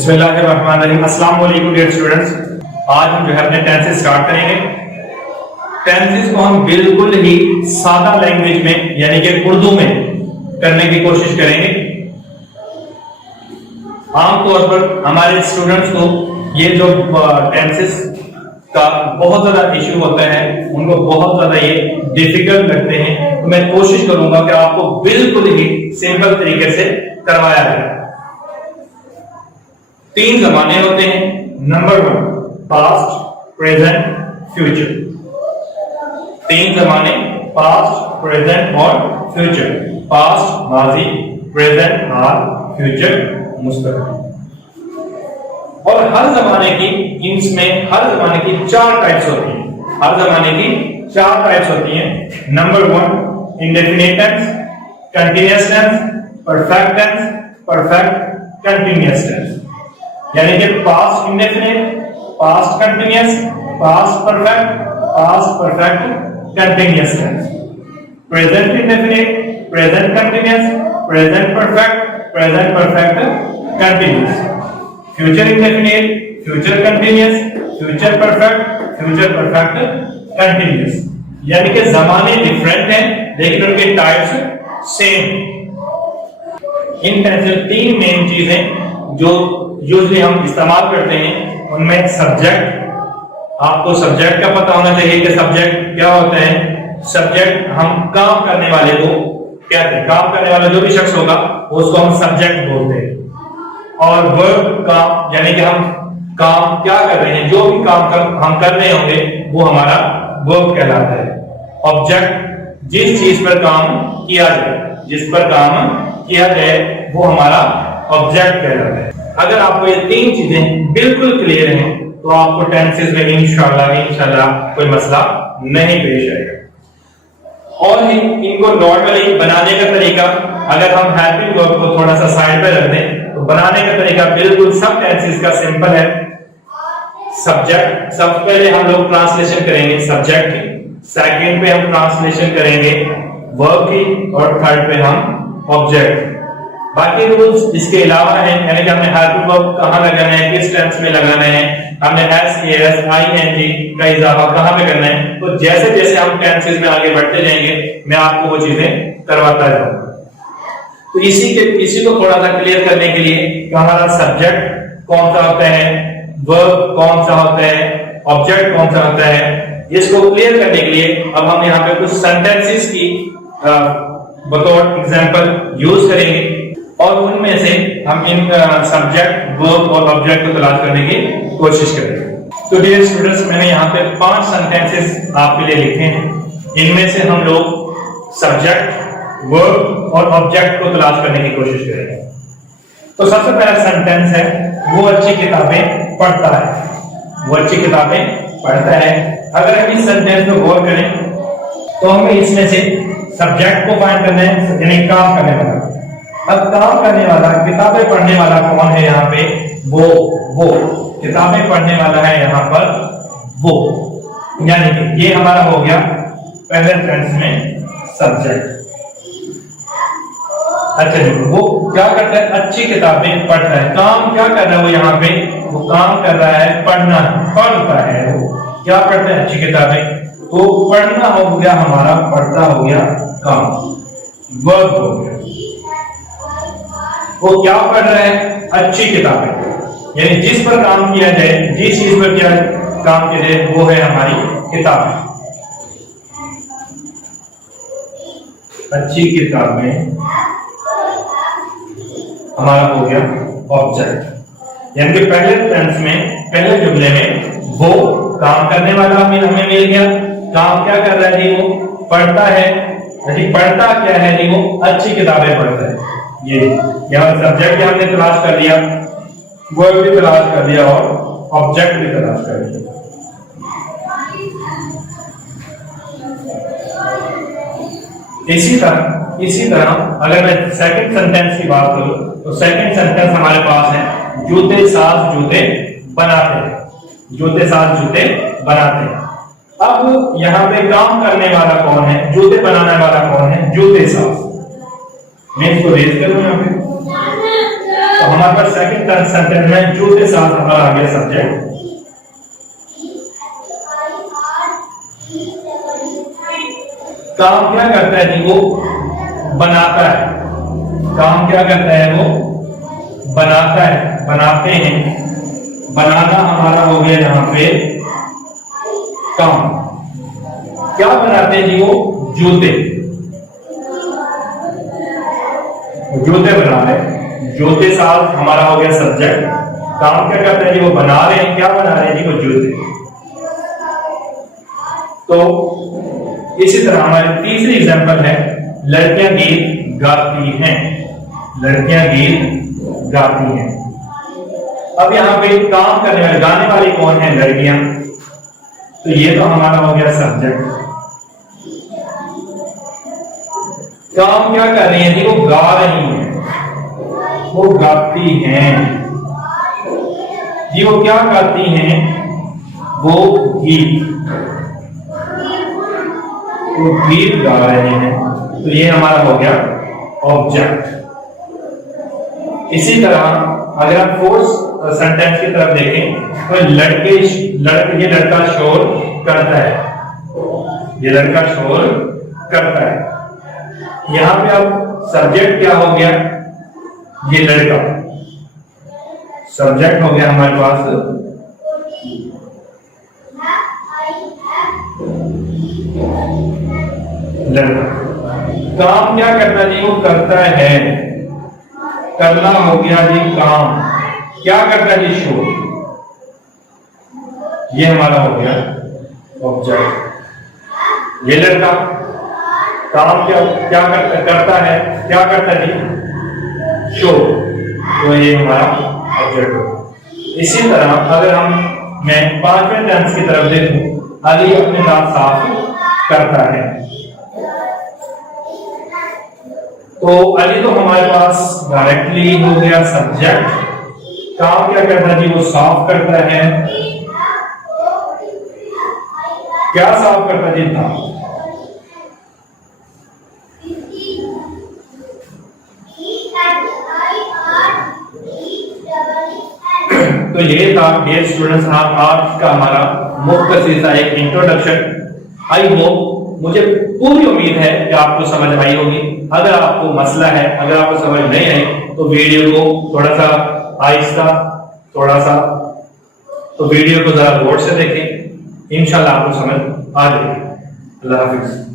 बिस्मिल्लाहिर्रहमानिर्रहीम। अस्सलाम वालेकुम डियर स्टूडेंट्स। आज हम जो है अपने टेंसेस स्टार्ट करेंगे। टेंसेस को हम बिल्कुल ही सादा लैंग्वेज में यानी कि उर्दू में करने की कोशिश करेंगे। आमतौर पर हमारे स्टूडेंट्स को ये जो टेंसेस का बहुत ज्यादा इश्यू होता है, उनको बहुत ज्यादा ये डिफिकल्ट लगते हैं, तो मैं कोशिश करूंगा कि आपको बिल्कुल ही सिंपल तरीके से करवाया जाए। 3 जमाने होते हैं। Number 1 past, present, future. 3 जमाने, पास्ट, प्रेजेंट और फ्यूचर। पास्ट माजी, प्रेजेंट हाल, फ्यूचर मुस्तकबिल। और हर जमाने की हर जमाने की 4 टाइप्स होती हैं। हर जमाने की 4 टाइप्स होती हैं। Number 1 indefinite tense, continuous tense, perfect tense, perfect continuous tense. यानी कि past indefinite, past continuous, past perfect, past perfect continuous tense. Present indefinite, present continuous, present perfect, present perfect continuous. Future indefinite, future continuous, future perfect, future perfect continuous. यानी कि जमाने different हैं लेकिन उनके types same. इन tenses 3 main चीजें जो usually हम इस्तेमाल करते हैं, उनमें सब्जेक्ट, आपको सब्जेक्ट का पता होना चाहिए कि सब्जेक्ट क्या होता है। सब्जेक्ट हम काम करने वाले को कहते हैं। काम करने वाला जो भी शख्स होगा उसको हम सब्जेक्ट बोलते हैं। और वर्ब, काम, यानी कि हम काम क्या कर रहे हैं, जो भी काम हम कर रहे होंगे वो हमारा वर्ब कहलाता है। ऑब्जेक्ट, जिस चीज पर काम किया जाए, जिस पर काम किया जाए वो हमारा ऑब्जेक्ट कहलाता है। अगर आपको ये 3 चीजें बिल्कुल क्लियर हैं तो आपको टेंसेस में इंशाल्लाह कोई मसला नहीं पेश आएगा। और इनको नॉर्मली बनाने का तरीका, अगर हम हेल्पिंग वर्ब को थोड़ा सा साइड पे रख दें तो बनाने का तरीका बिल्कुल सब टेंसेस का सिंपल है। सब्जेक्ट, सबसे पहले हम लोग ट्रांसलेशन करेंगे सब्जेक्ट की, सेकंड पे हम ट्रांसलेशन करेंगे वर्ब की, और थर्ड पे हम ऑब्जेक्ट। बाकी रूल्स इसके अलावा है, यानी कि हमने हेल्पिंग वर्ब कहां लगाना है, किस टेंस में लगाना है, हमने एस, एस, ing का इजाफा कहां पे करना है। तो जैसे जैसे हम टेंसेस में आगे बढ़ते जाएंगे मैं आपको वो चीजें करवाता जाऊंगा। तो इसी को थोड़ा सा क्लियर करने के लिए कि हमारा सब्जेक्ट कौन सा होता है, वर्ब कौन सा होता है, ऑब्जेक्ट कौन सा होता है, इसको क्लियर करने के लिए अब हम यहाँ पे कुछ सेंटेंसेस की बतौर एग्जांपल यूज करेंगे और उनमें से हम इन सब्जेक्ट, वर्ब और ऑब्जेक्ट को तलाश करने की कोशिश करेंगे। तो डियर स्टूडेंट्स, मैंने यहाँ पे 5 सेंटेंसेस आपके लिए लिखे हैं। इनमें से हम लोग सब्जेक्ट, वर्ब और ऑब्जेक्ट को तलाश करने की कोशिश करेंगे। तो सबसे पहला सेंटेंस है, वो अच्छी किताबें पढ़ता है। वो अच्छी किताबें पढ़ता है। अगर हम इस सेंटेंस को गौर करें तो हमें इसमें से सब्जेक्ट को फाइंड करना है, यानी काम करने वाला। अब काम करने वाला, किताबें पढ़ने वाला कौन है यहाँ पे, वो किताबें पढ़ने वाला है यहाँ पर वो, यानी कि ये हमारा हो गया पहले टेंस में सब्जेक्ट। अच्छा जी, वो क्या करता है, अच्छी किताबें पढ़ता है। काम क्या कर रहा है वो यहाँ पे, वो काम कर रहा है पढ़ना, पढ़ता है। वो क्या पढ़ता है, अच्छी किताबें। तो पढ़ना हो गया हमारा, पढ़ता हो गया काम, वर्ब हो गया। वो क्या पढ़ रहा है, अच्छी किताबें, यानी जिस पर काम किया जाए, जिस चीज पर क्या काम किया जाए वो है हमारी किताबें। अच्छी किताबें हमारा हो गया ऑब्जेक्ट। यानी कि पहले टेंस में, पहले जुमले में वो काम करने वाला हमें मिल गया। काम क्या कर रहा है जी, वो पढ़ता है। पढ़ता क्या है जी, वो अच्छी किताबें पढ़ता है। ये यहाँ सब्जेक्ट हमने तलाश कर लिया, वर्ब भी तलाश कर लिया और ऑब्जेक्ट भी तलाश कर लिया। इसी तरह अगर मैं सेकंड सेंटेंस की बात करूं तो सेकंड सेंटेंस हमारे पास है, जूते साथ जूते बनाते हैं। जूते साथ जूते बनाते हैं। अब यहाँ पे काम करने वाला कौन है, जूते बनाने वाला कौन है, जूते साथ। मैं इसको रेज करूं यहाँ पे, हमारे पास सेकंड सेंटेंस में जो के साथ हमारा आ गया सब्जेक्ट। काम क्या करता है जी? वो बनाता है। काम क्या करता है? वो बनाता है, बनाते हैं। बनाना हमारा हो गया यहां पे काम। क्या बनाते हैं जी? वो जूते, जूते बना रहे। जूते साथ हमारा हो गया सब्जेक्ट। काम क्या करता है जी? वो बना रहे हैं। क्या बना रहे हैं जी? वो जूते। तो इसी तरह हमारी तीसरी एग्जांपल है, लड़कियां गीत गाती हैं। लड़कियां गीत गाती हैं। अब यहाँ पे काम करने वाले, गाने वाली कौन है? लड़कियां। तो ये तो हमारा हो गया सब्जेक्ट। काम क्या कर रही है जी? वो गा रही हैं, वो गाती हैं जी। वो क्या गाती हैं? वो गीत, वो गीत गा रहे हैं। तो ये हमारा हो गया ऑब्जेक्ट। इसी तरह अगर आप फोर्थ सेंटेंस की तरफ देखें तो ये लड़का शोर करता है। ये लड़का शोर करता है। यहां पे अब सब्जेक्ट क्या हो गया? ये लड़का। सब्जेक्ट हो गया हमारे पास लड़का। काम क्या करता जी? वो करता है। करना हो गया जी काम। क्या करता जी? शो। ये हमारा हो गया ऑब्जेक्ट। ये लड़का काम क्या क्या करता है? क्या करता जी? शो। तो ये हमारा ऑब्जेक्ट होगा। इसी तरह अगर मैं पांचवें टेंस की तरफ देखूं, अली अपने दांत साफ करता है। तो अली तो हमारे पास डायरेक्टली हो गया सब्जेक्ट। काम क्या करता है जी? वो साफ करता है। क्या साफ करता है जी? दांत। तो ये था डियर स्टूडेंट्स आज का हमारा मुख्तसर सा एक इंट्रोडक्शन। आई होप, मुझे पूरी उम्मीद है कि आपको समझ आई होगी। अगर आपको मसला है, अगर आपको समझ नहीं आई तो वीडियो को थोड़ा सा आहिस्ता, तो वीडियो को जरा गौर से देखें। इंशाल्लाह आपको समझ आ जाएगी। अल्लाह हाफिज।